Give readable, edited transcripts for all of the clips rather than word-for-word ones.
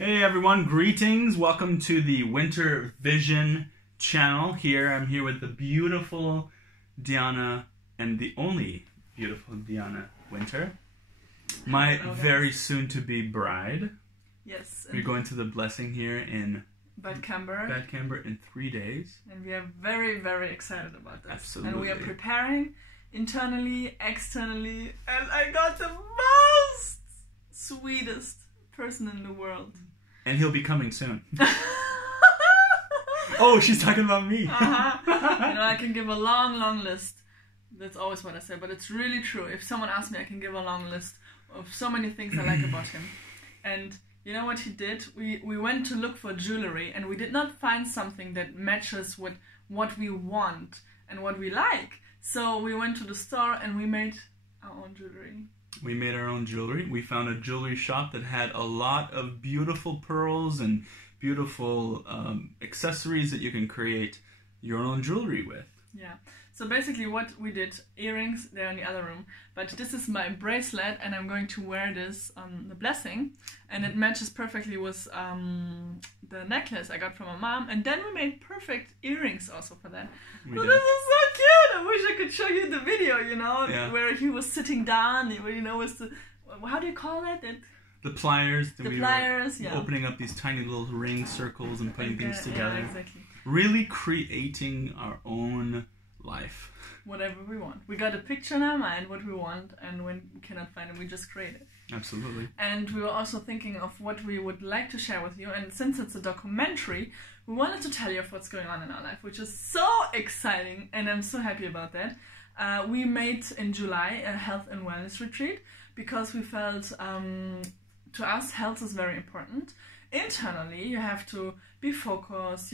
Hey everyone, greetings. Welcome to the Winter Vision channel. I'm here with the beautiful Diana and the only beautiful Diana Winter. My very soon-to-be bride. Yes. We're going to the blessing here in Bad Camber in 3 days. And we are very, very excited about this. Absolutely. And we are preparing internally, externally, and I got the most sweetest person in the world. And he'll be coming soon. Oh, she's talking about me. I can give a long, long list. That's always what I say, but it's really true. If someone asks me, I can give a long list of so many things I like about him. And you know what he did? We went to look for jewelry, and we did not find something that matches with what we want and what we like. So we went to the store and we made our own jewelry. We made our own jewelry. We found a jewelry shop that had a lot of beautiful pearls and beautiful accessories that you can create your own jewelry with. Yeah. So basically what we did, earrings, they're in the other room, but this is my bracelet and I'm going to wear this on the blessing, and it matches perfectly with the necklace I got from my mom, and then we made perfect earrings also for that. So this is so cute! I wish I could show you the video, where he was sitting down, with the, how do you call it? The pliers. The pliers, yeah. Opening up these tiny little ring circles and putting things together. Yeah, exactly. Really creating our own life. Whatever we want. We got a picture in our mind what we want, and when we cannot find it, we just create it. Absolutely. And we were also thinking of what we would like to share with you, and since it's a documentary, we wanted to tell you of what's going on in our life, which is so exciting, and I'm so happy about that. We made in July a health and wellness retreat because we felt, to us, health is very important. Internally, you have to be focused,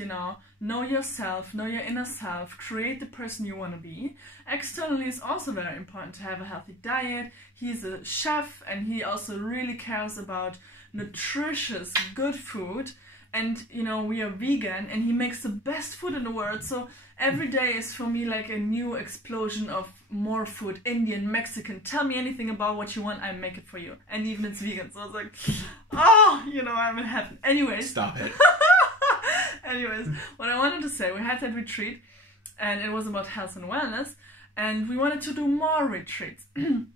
know yourself, know your inner self, create the person you want to be. Externally, it's also very important to have a healthy diet. He's a chef and he also really cares about nutritious, good food. And, we are vegan and he makes the best food in the world. So every day is for me like a new explosion of more food, Indian, Mexican. Tell me anything about what you want, I make it for you. And even it's vegan. So I was like, oh, I'm in heaven. Anyways. Stop it. Anyways, what I wanted to say, we had that retreat and it was about health and wellness. And we wanted to do more retreats. And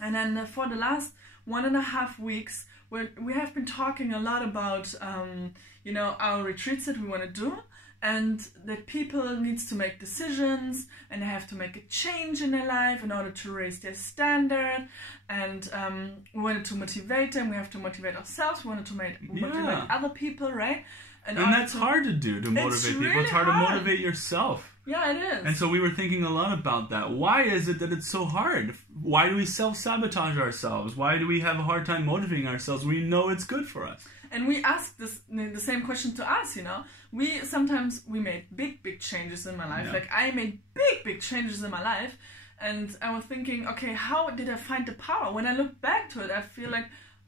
then for the last 1.5 weeks, we have been talking a lot about, our retreats that we want to do, and that people needs to make decisions and they have to make a change in their life in order to raise their standard. And we wanted to motivate them. We have to motivate ourselves. We wanted to motivate other people, right? And that's hard to do, to motivate people. It's hard to motivate yourself. Yeah, it is. And so we were thinking a lot about that. Why is it that it's so hard? Why do we self-sabotage ourselves? Why do we have a hard time motivating ourselves? We know it's good for us. And we asked the same question to us, Sometimes we made big changes in my life. Yeah. Like I made big changes in my life. And I was thinking, okay, how did I find the power? When I look back to it, I feel like,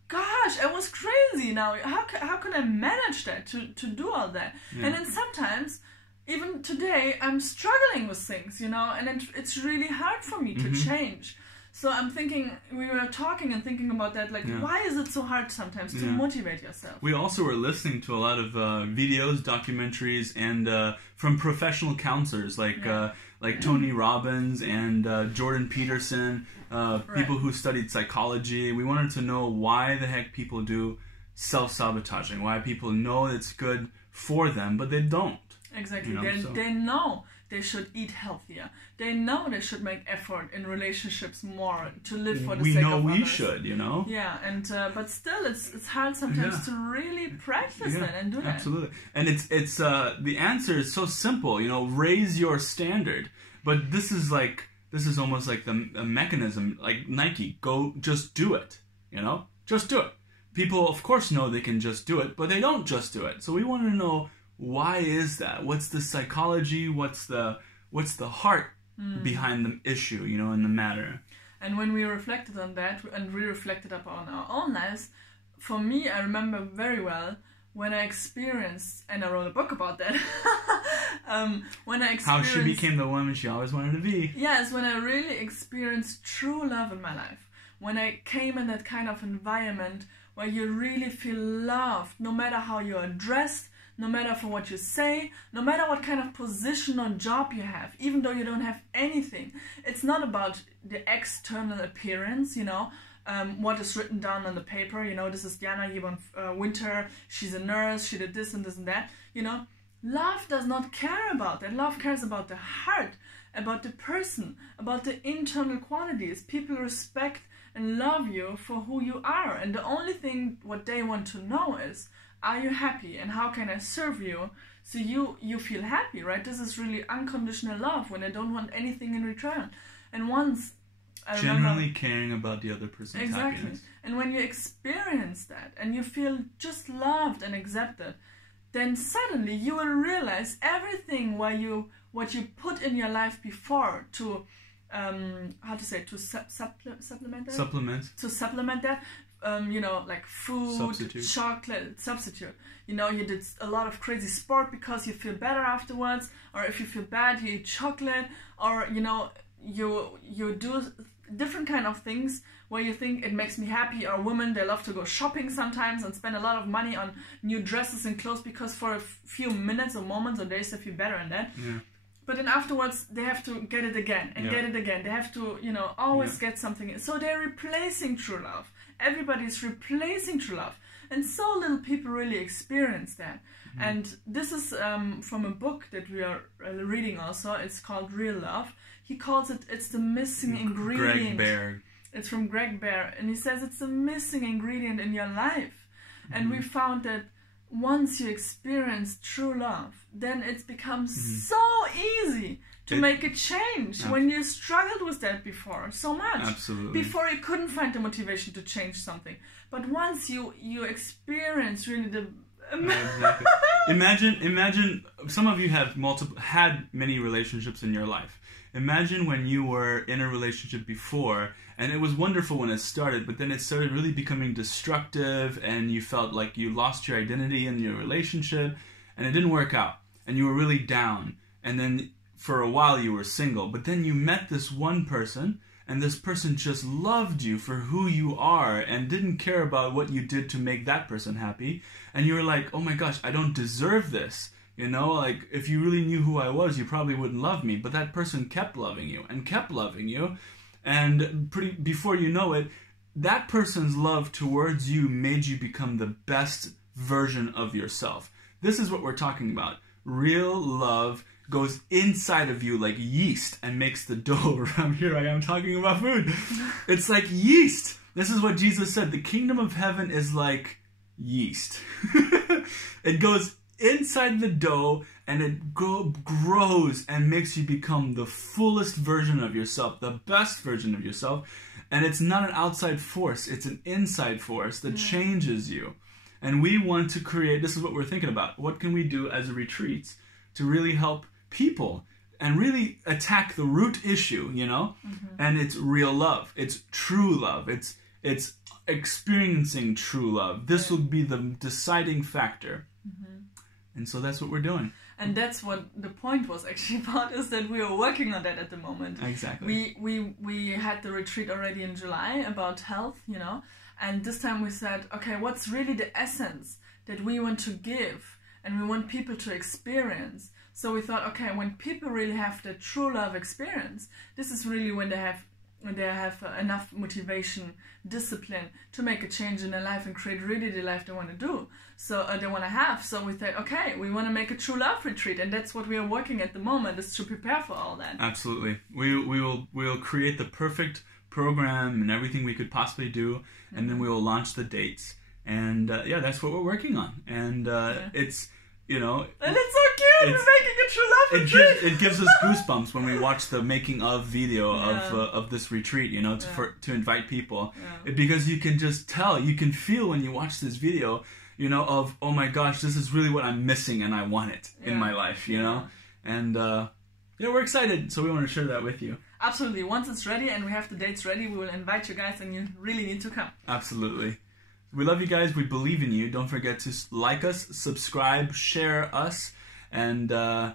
gosh, I was crazy now. How can I manage that, to do all that? Yeah. And then sometimes, even today, I'm struggling with things, and it's really hard for me to change. So I'm thinking, we were talking and thinking about that, like, why is it so hard sometimes to motivate yourself? We also were listening to a lot of videos, documentaries, and from professional counselors like Tony Robbins and Jordan Peterson, people who studied psychology. We wanted to know why the heck people do self-sabotaging, why people know it's good for them, but they don't. Exactly. They know they should eat healthier. They know they should make effort in relationships more to live for the sake of others. We know we should, Yeah, and but still, it's hard sometimes to really practice that and do that. Absolutely. And it's the answer is so simple. Raise your standard. But this is almost like a mechanism, like Nike. Just do it. Just do it. People, of course, know they can just do it, but they don't just do it. So we want to know, why is that? What's the psychology? What's the heart behind the issue, in the matter? And when we reflected on that and we reflected upon our own lives, for me, I remember very well when I experienced, and I wrote a book about that, when I experienced... How she became the woman she always wanted to be. Yes, when I really experienced true love in my life. When I came in that kind of environment where you really feel loved, no matter how you are dressed, no matter for what you say, no matter what kind of position or job you have, even though you don't have anything. It's not about the external appearance, you know, what is written down on the paper, you know, this is Diana Winter, she's a nurse, she did this and this and that, you know. Love does not care about that. Love cares about the heart, about the person, about the internal qualities. People respect and love you for who you are, and the only thing what they want to know is, are you happy, and how can I serve you so you feel happy, right? This is really unconditional love, when I don't want anything in return. And once I genuinely caring about the other person's happiness. And when you experience that and you feel just loved and accepted, then suddenly you will realize everything what you put in your life before to supplement that, you know, like food, chocolate, substitute. You know, you did a lot of crazy sport because you feel better afterwards, or if you feel bad, you eat chocolate, or you know, you do different kind of things where you think it makes me happy. Or women, they love to go shopping sometimes and spend a lot of money on new dresses and clothes because for a few minutes or moments or days they feel better in that. Yeah. But then afterwards they have to get it again and get it again. They have to, you know, always get something. So they're replacing true love. Everybody's replacing true love. And so little people really experience that. And this is from a book that we are reading also. It's called Real Love. He calls it, it's the missing ingredient. Greg Bear. It's from Greg Bear. And he says it's the missing ingredient in your life. And we found that once you experience true love, then it becomes so easy to make a change. When you struggled with that before so much. Absolutely. Before you couldn't find the motivation to change something. But once you experience really the... Imagine some of you have had many relationships in your life. Imagine when you were in a relationship before and it was wonderful when it started, but then it started really becoming destructive and you felt like you lost your identity in your relationship and it didn't work out and you were really down, and then for a while you were single, but then you met this one person and this person just loved you for who you are and didn't care about what you did to make that person happy, and you were like, oh my gosh, I don't deserve this. You know, like, if you really knew who I was, you probably wouldn't love me. But that person kept loving you and kept loving you. And before you know it, that person's love towards you made you become the best version of yourself. This is what we're talking about. Real love goes inside of you like yeast and makes the dough. Here I am talking about food. It's like yeast. This is what Jesus said. The kingdom of heaven is like yeast. It goes inside the dough and it grows and makes you become the fullest version of yourself, the best version of yourself. And it's not an outside force, it's an inside force that changes you. And we want to create, this is what we're thinking about, what can we do as a retreat to really help people and really attack the root issue, you know? And it's real love, it's true love, it's experiencing true love. This will be the deciding factor. And so that's what we're doing. And that's what the point was actually about, is that we are working on that at the moment. Exactly. We had the retreat already in July about health, you know, and this time we said, okay, what's really the essence that we want to give and we want people to experience? So we thought, okay, when people really have the true love experience, this is really when they have enough motivation, discipline to make a change in their life and create really the life they want to do. So they want to have. So we said, okay, we want to make a true love retreat, and that's what we are working at the moment, is to prepare for all that. Absolutely. We'll create the perfect program and everything we could possibly do, and then we will launch the dates. And yeah, that's what we're working on. And it's, you know, and it's so cute. We're making a true love retreat. It gives us goosebumps when we watch the making of video of this retreat, you know, to invite people, because you can just tell, you can feel when you watch this video, you know, of, oh my gosh, this is really what I'm missing and I want it in my life, you know. And yeah, we're excited, so we want to share that with you. Absolutely. Once it's ready and we have the dates ready, we will invite you guys, and you really need to come. Absolutely. We love you guys. We believe in you. Don't forget to like us, subscribe, share us. And yeah,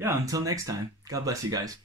until next time, God bless you guys.